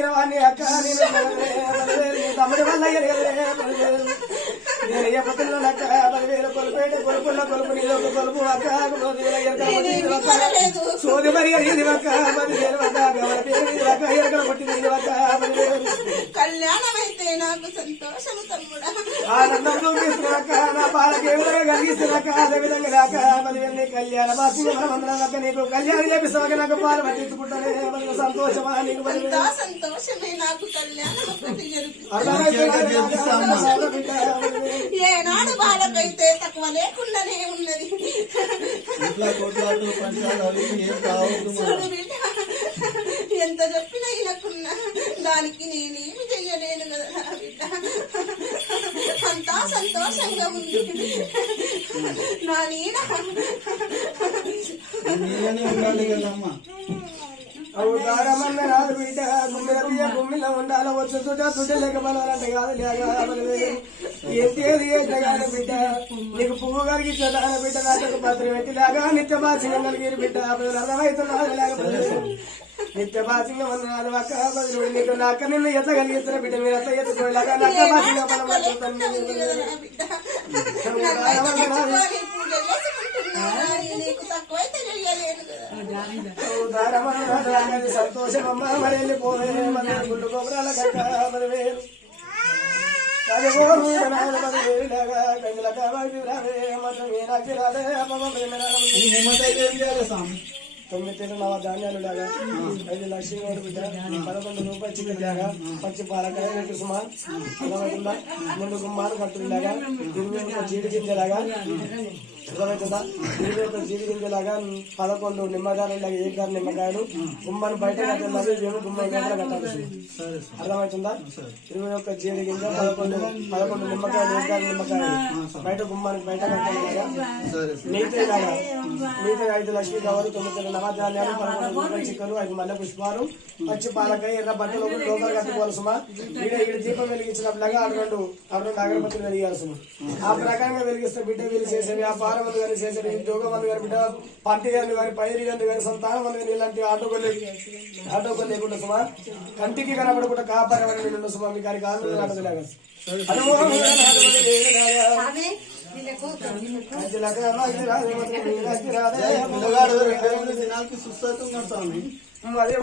వాడిని అక్క తమ్ముడి వల్ల నేను ఏ పత్రిలో అక్క పదివేలు కొలుపేట కొలుపు కొలుపు అక్క. సోది మరి ఇది అక్క పదివేలు అక్క గవల పేరు నీది అక్క ఎరకల కొట్టి నీది అక్క పదివేలు కళ్యాణమైతే నాకు సంతోషము తమ్ముడా. ఆనందంలో ఎవరైనా కలిగిస్తున్నాక అదే విధంగా రాక పదివేలు కళ్యాణ బాసి మనమందరం నీకు కళ్యాణం చేపిస్తాక నాకు పాలు పట్టించుకుంటానే సంతోషమా నీకు సంతోషమే నాకు కళ్యాణం ఏనాడు బాలకైతే తక్కువ లేకుండానే ఉన్నది ఎంత చెప్పినా ఇనకున్నా దానికి నేనేమి చెయ్యలేను కదా బిడ్డ. అంతా సంతోషంగా ఉంది. నా నీడ నీళ్ళనే ఉండాలి కదమ్మా. అవతారమన్న రాదు బిడ్డ. గుమ్మిల బియ్య గుమ్మిల ఉండాల. వచ్చు కాదు ఏదగానే బిడ్డ? నీకు పువ్వు కలిగి చదాన బిడ్డ. నాకు పత్రం ఎట్టి లాగా నిత్య భాషంగా కలిగిన బిడ్డ. అర్థమవుతున్నారు లేకపోతే నిత్య భాషంగా ఉన్నాను అక్క బదులు నీకు నా అక్క నిన్ను ఎట్లా కలిగిస్తున్న బిడ్డ? మీరు ఎట్లా ఎత్తుకోలేక నక్క భాషంగా మనం ఉంది కదా నా బిడ్డ. నన్నైతే మెచ్చుకొని పూజలు చేసుకుంటున్నా కానీ నీకు తక్కువైతే చెయ్యలేను కదా సంతోషమమ్మ మరి గుడ్డు గోపురాల కట్ట మరి వేరు. అమ్మ స్వామి? తొమ్మిది తెలు నవ ధాన్యాలు లాగా ఐదు లక్షల వరకు పదకొండు రూపాయలు చికెన్ లాగా పచ్చి పాలకాయ రెండు సుమా ముందు గుమ్మాలు కట్టులాగా ఇరవై జీడి గింజలాగా అర్థమవుతుందా ఇరవై ఒక జీడి గింజలాగా పదకొండు నిమ్మకాయలు లాగా ఏ గారు నిమ్మకాయలు గుమ్మని బయట కట్టాలి మేము గుమ్మని లోపల కట్టాలి అర్థమవుతుందా? ఇరవై ఒక్క జీడి గింజ పదకొండు పదకొండు నిమ్మకాయలు ఏ గారు నిమ్మకాయలు. బయట గుమ్మానికి బయట కట్టాలి లాగా మిగతా లాగా. మిగతా ఐదు లక్ష్మీ కవరు తొమ్మిది నవధాన్యాలు పదకొండు రూపాయలు చిక్కలు ఐదు మల్లె పుష్పాలు పచ్చి పాలకాయ ఎర్ర బట్టలు ఒకటి లోపల కట్టుకోవాలి సుమా ఈడ ఈడ దీపం వెలిగించినప్పుడుగా అటు రెండు అటు రెండు అగరబత్తులు వెలిగాలి సుమా ఆ ప్రకారంగా వెలిగిస్తే బిడ్డ వీళ్ళు వ్యాపారం మంది కానీ చేసేది ఉద్యోగం కానీ బిడ్డ పంటి గారిని కానీ పైరి కానీ సంతానం మంది కానీ ఇలాంటి ఆటోకోలు ఆటోకోలు లేకుండా సుమా కంటికి కనబడకుండా కాపాడమని నేను సుమా మీ గారి సుస్థాతున్నాడు స్వామి అదే